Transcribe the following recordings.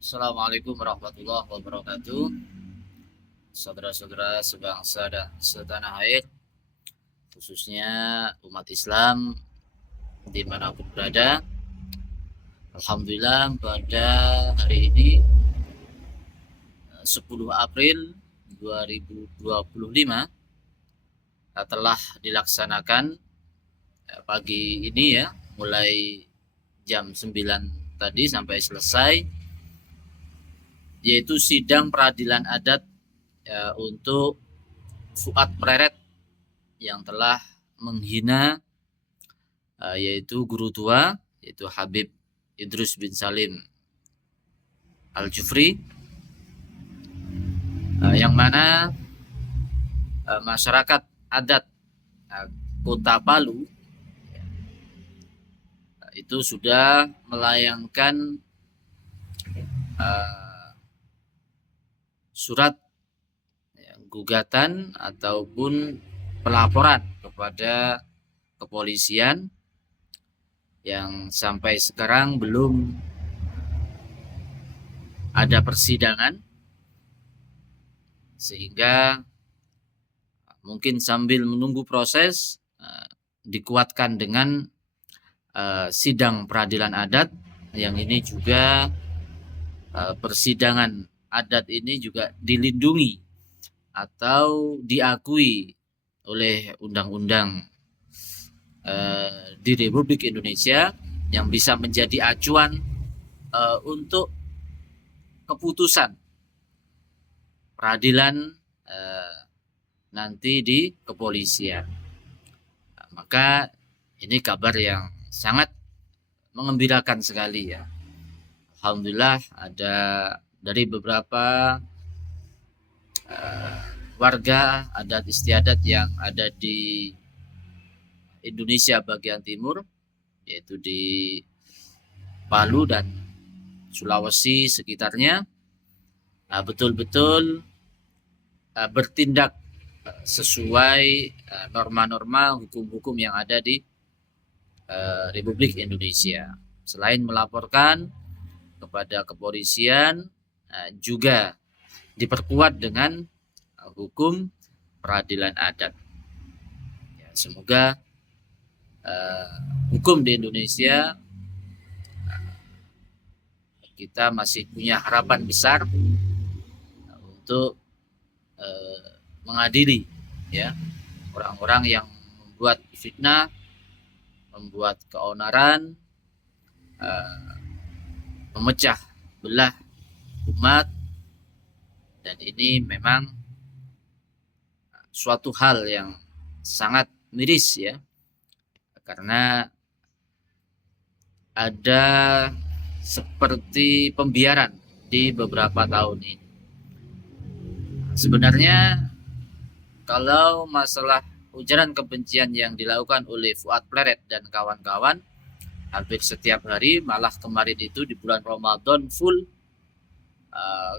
Assalamualaikum warahmatullahi wabarakatuh. Saudara-saudara sebangsa dan setanah air, khususnya umat Islam dimanapun berada. Alhamdulillah pada hari ini 10 April 2025 telah dilaksanakan pagi ini ya, mulai jam 9 tadi sampai selesai, yaitu sidang peradilan adat untuk Fuad Pleret yang telah menghina yaitu guru tua, yaitu Habib Idrus bin Salim Al-Jufri, yang mana masyarakat adat Kota Palu itu sudah melayangkan surat gugatan ataupun pelaporan kepada kepolisian yang sampai sekarang belum ada persidangan, sehingga mungkin sambil menunggu proses dikuatkan dengan sidang peradilan adat yang ini juga persidangan adat ini juga dilindungi atau diakui oleh undang-undang di Republik Indonesia yang bisa menjadi acuan untuk keputusan peradilan nanti di kepolisian. Maka ini kabar yang sangat mengembirakan sekali ya. Alhamdulillah ada dari beberapa warga adat istiadat yang ada di Indonesia bagian timur, yaitu di Palu dan Sulawesi sekitarnya, betul-betul bertindak sesuai norma-norma hukum-hukum yang ada di Republik Indonesia. Selain melaporkan kepada kepolisian, juga diperkuat dengan hukum peradilan adat. Ya, semoga hukum di Indonesia kita masih punya harapan besar untuk mengadili ya orang-orang yang membuat fitnah, membuat keonaran, memecah belah umat, dan ini memang suatu hal yang sangat miris ya, karena ada seperti pembiaran di beberapa tahun ini. Sebenarnya kalau masalah ujaran kebencian yang dilakukan oleh Fuad Pleret dan kawan-kawan hampir setiap hari, malah kemarin itu di bulan Ramadan full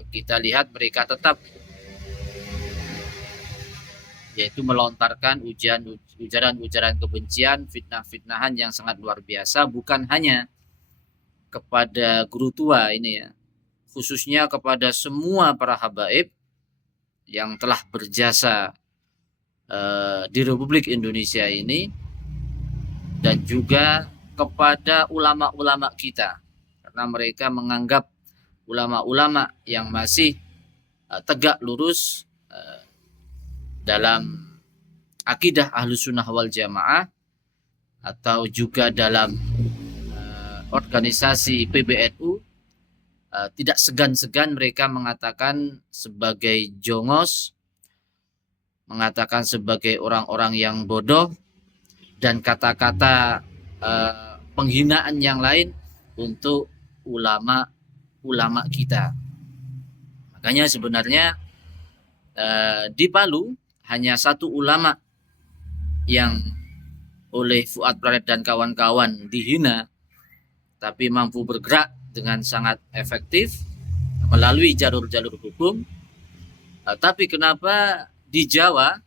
kita lihat mereka tetap yaitu melontarkan ujaran-ujaran kebencian, fitnah-fitnahan yang sangat luar biasa, bukan hanya kepada guru tua ini ya, khususnya kepada semua para habaib yang telah berjasa di Republik Indonesia ini, dan juga kepada ulama-ulama kita, karena mereka menganggap ulama-ulama yang masih tegak lurus dalam akidah Ahlussunnah wal Jamaah atau juga dalam organisasi PBNU, tidak segan-segan mereka mengatakan sebagai jongos, mengatakan sebagai orang-orang yang bodoh, dan kata-kata penghinaan yang lain untuk ulama-ulama kita. Makanya sebenarnya di Palu hanya satu ulama yang oleh Fuad Pleret dan kawan-kawan dihina, tapi mampu bergerak dengan sangat efektif melalui jalur-jalur hukum. Tapi kenapa di Jawa,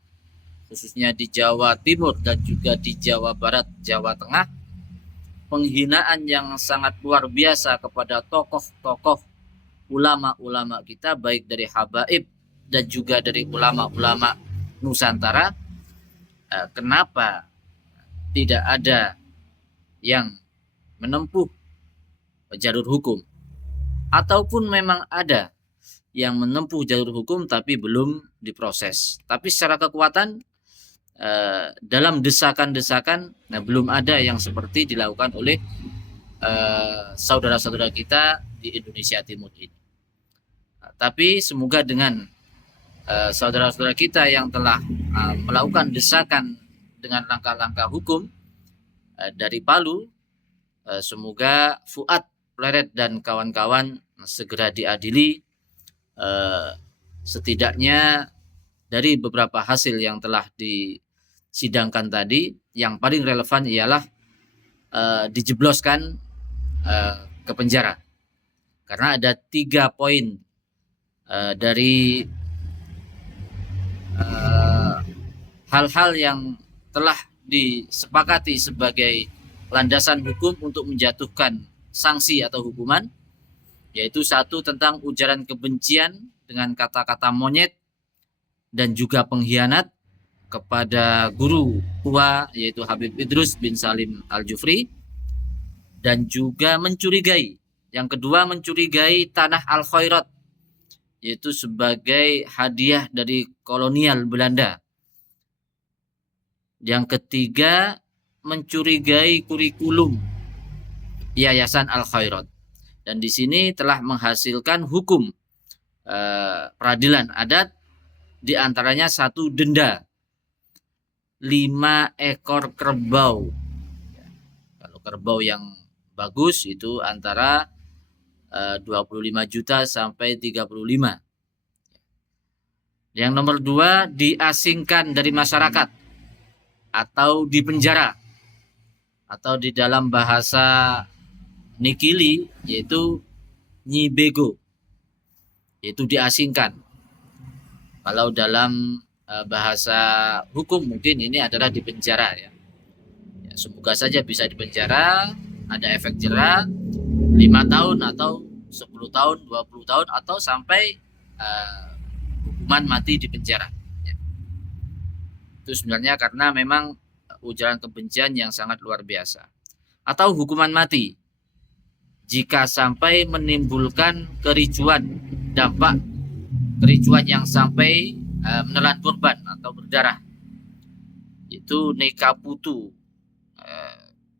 khususnya di Jawa Timur dan juga di Jawa Barat, Jawa Tengah, penghinaan yang sangat luar biasa kepada tokoh-tokoh ulama-ulama kita, baik dari habaib dan juga dari ulama-ulama Nusantara, kenapa tidak ada yang menempuh jalur hukum, ataupun memang ada yang menempuh jalur hukum tapi belum diproses. Tapi secara kekuatan dalam desakan-desakan, belum ada yang seperti dilakukan oleh saudara-saudara kita di Indonesia Timur ini. Tapi semoga dengan saudara-saudara kita yang telah melakukan desakan dengan langkah-langkah hukum dari Palu, semoga Fuad Pleret dan kawan-kawan segera diadili. Setidaknya dari beberapa hasil yang telah disidangkan tadi, yang paling relevan ialah dijebloskan ke penjara, karena ada 3 poin dari hal-hal yang telah disepakati sebagai landasan hukum untuk menjatuhkan sanksi atau hukuman, yaitu 1, tentang ujaran kebencian dengan kata-kata monyet dan juga pengkhianat kepada guru tua, yaitu Habib Idrus bin Salim Al-Jufri, dan juga mencurigai. Yang kedua, mencurigai tanah Al-Khairat, yaitu sebagai hadiah dari kolonial Belanda. Yang ketiga, mencurigai kurikulum Yayasan Al-Khairat. Dan di sini telah menghasilkan hukum peradilan adat, diantaranya 1, denda 5 ekor kerbau. Kalau kerbau yang bagus itu antara 25 juta sampai 35. Yang nomor 2, diasingkan dari masyarakat atau dipenjara, atau di dalam bahasa Nikili yaitu nyibego, yaitu diasingkan. Kalau dalam bahasa hukum mungkin ini adalah dipenjara ya. Semoga saja bisa dipenjara, ada efek jera 5 tahun atau 10 tahun, 20 tahun, atau sampai hukuman mati di penjara. Itu sebenarnya karena memang ujaran kebencian yang sangat luar biasa. Atau hukuman mati jika sampai menimbulkan kericuan, dampak kericuan yang sampai menelan korban atau berdarah. Itu nekaputu,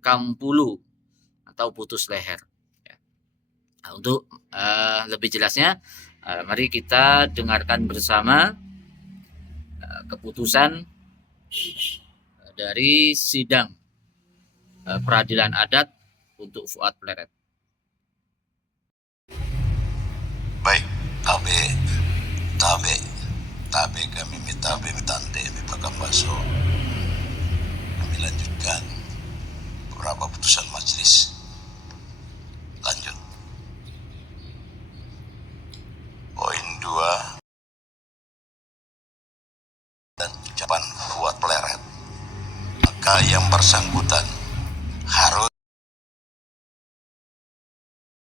kampulu, atau putus leher. Nah, untuk lebih jelasnya, mari kita dengarkan bersama keputusan dari sidang peradilan adat untuk Fuad Pleret. Baik, tabe kami mitabe mitante mipakam baso. Kami lanjutkan beberapa putusan majelis. Lanjut. Poin 2 dan ucapan Fuad Pleret, maka yang bersangkutan harus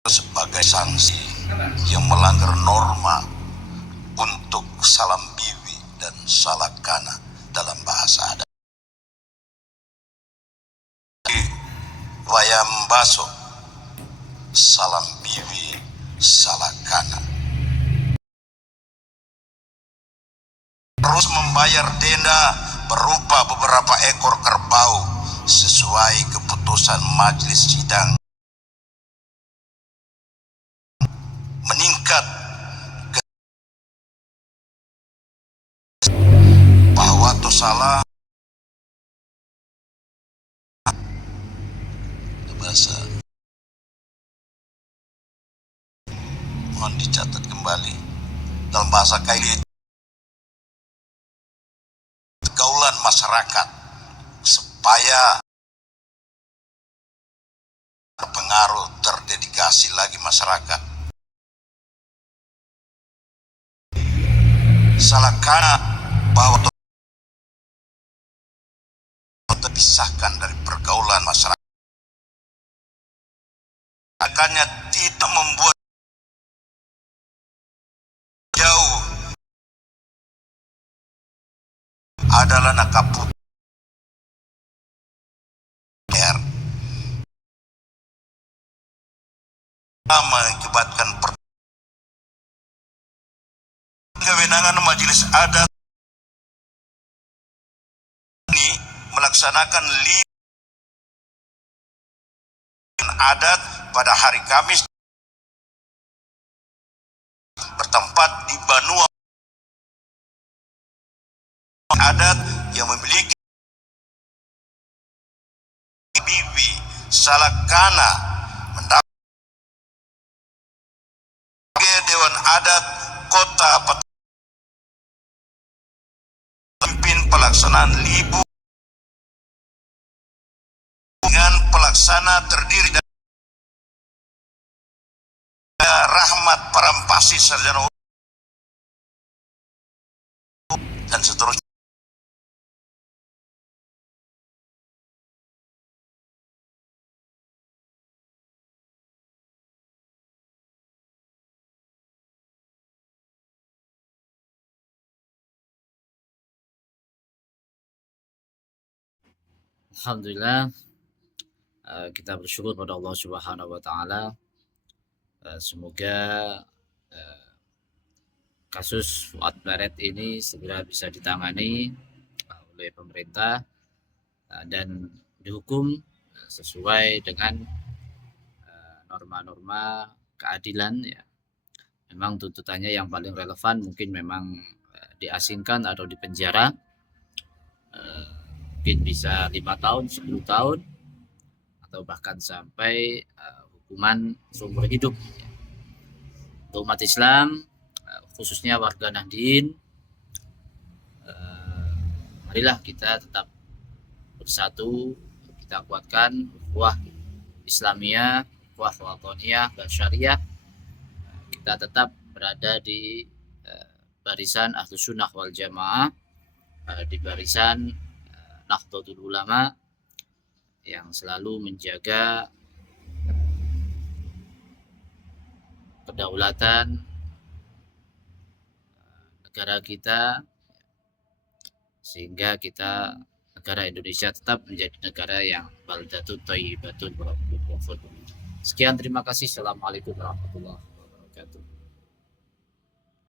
sebagai sanksi yang melanggar norma untuk salam bibi dan salakana dalam bahasa adat. Wayam baso, salam bibi, salakana. Terus membayar denda berupa beberapa ekor kerbau sesuai keputusan majelis sidang. Meningkat bahwa itu salah bahasa, mohon dicatat kembali dalam bahasa Kaili, pergaulan masyarakat supaya terpengaruh, terdedikasi lagi masyarakat. Salahkana bahwa terpisahkan dari pergaulan masyarakat. Akannya tidak membuat adalah nakaputer mengakibatkan kewenangan majelis adat ini melaksanakan libur adat pada hari Kamis bertempat di Banua adat yang memiliki Bibi Salakana mendapat Dewan Adat Kota pimpin pelaksanaan libur dengan pelaksana terdiri dari Rahmat Parampasi Sarjana dan seterusnya. Alhamdulillah, kita bersyukur pada Allah Subhanahu wa taala. Semoga kasus Fuad Pleret ini segera bisa ditangani oleh pemerintah dan dihukum sesuai dengan norma-norma keadilan ya. Memang tuntutannya yang paling relevan mungkin memang diasingkan atau dipenjara, mungkin bisa 5 tahun, 10 tahun, atau bahkan sampai hukuman seumur hidup. Untuk umat Islam, khususnya warga Nahdien, marilah kita tetap bersatu, kita kuatkan ukhuwah Islamiyah, ukhuwah Wataniyah dan Syariah. Kita tetap berada di barisan Ahlus Sunnah wal Jamaah, di barisan Nahdlatul Ulama yang selalu menjaga kedaulatan negara kita, sehingga negara Indonesia tetap menjadi negara yang baldatun thayyibatun wa rabbul ghafur. Sekian, terima kasih. Assalamualaikum warahmatullahi wabarakatuh.